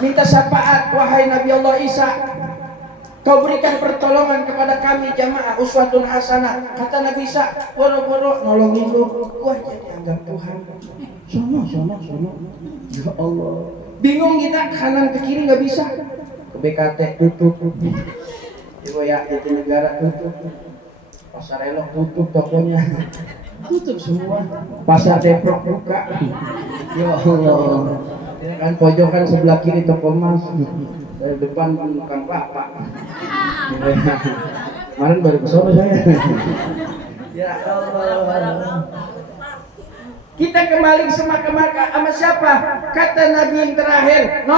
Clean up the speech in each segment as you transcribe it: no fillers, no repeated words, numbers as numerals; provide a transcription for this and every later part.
minta syafaat wahai Nabi Allah Isa. Kau berikan pertolongan kepada kami jamaah uswatun hasanah. Kata Nabi Isa, boro-boro nolongin lu, gua jadi anggap Tuhan. Sono. Ya Allah. Bingung kita kanan ke kiri nggak bisa. Ke BKT tutup. Ibu ya Jatinegara tutup. Pasar Elok tutup tokonya. Tutup semua. Pasar Depok buka. Ya Allah. Ya kan pojokan sebelah kiri toko emas. Dari depan bukan bapak. Kemarin baru kesana saya. Ya Allah. Kita kembali sama siapa? Kata Nabi yang terakhir,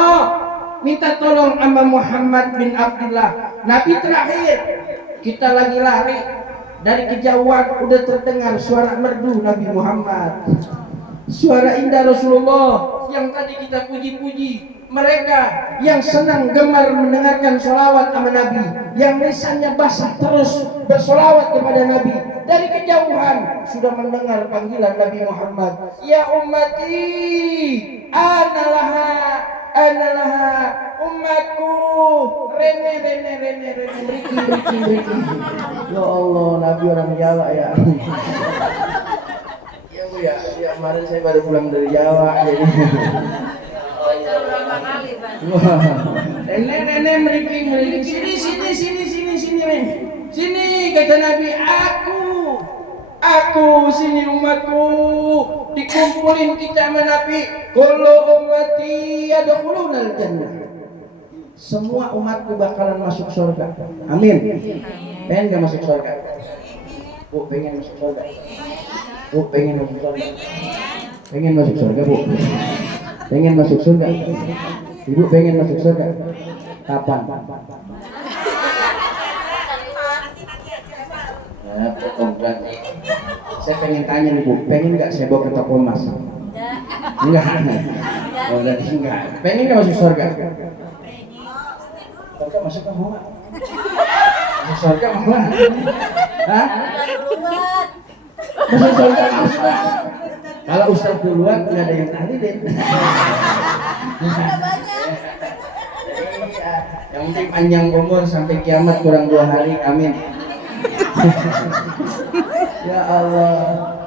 minta tolong sama Muhammad bin Abdullah. Nabi terakhir. Kita lagi lari dari kejauhan udah terdengar suara merdu Nabi Muhammad. Suara indah Rasulullah yang tadi kita puji-puji. Mereka yang senang gemar mendengarkan sholawat sama Nabi, yang lisannya basah terus bersolawat kepada Nabi, dari kejauhan sudah mendengar panggilan Nabi Muhammad. Ya ummati, analaha umatku, rene riki. Ya Allah, Nabi orang Jawa ya. Ya Bu ya, kemarin saya baru pulang dari Jawa jadi. Nenek meriki sini kata Nabi, aku sini umatku, dikumpulin kita sama Nabi. Kullu ummati yadkhulunal jannah, semua umatku bakalan masuk surga. Amin. Pengen gak masuk surga? Bu, pengen masuk surga? Bu, pengen masuk surga? Pengen masuk surga, Bu? Pengen masuk surga? Ibu pengen masuk surga? Kapan? Nah, berarti saya pengen tanya nih Bu, pengen nggak saya bawa ke toko emas? Enggak. Oh, berarti enggak. Pengen nggak masuk surga? Surga masuk ke mana? Masuk surga mana? Hah? Masuk surga masuk. Kalau Ustaz duluan nggak ada yang tahlilin. Yang penting panjang umur sampai kiamat kurang 2 hari, amin. Ya Allah.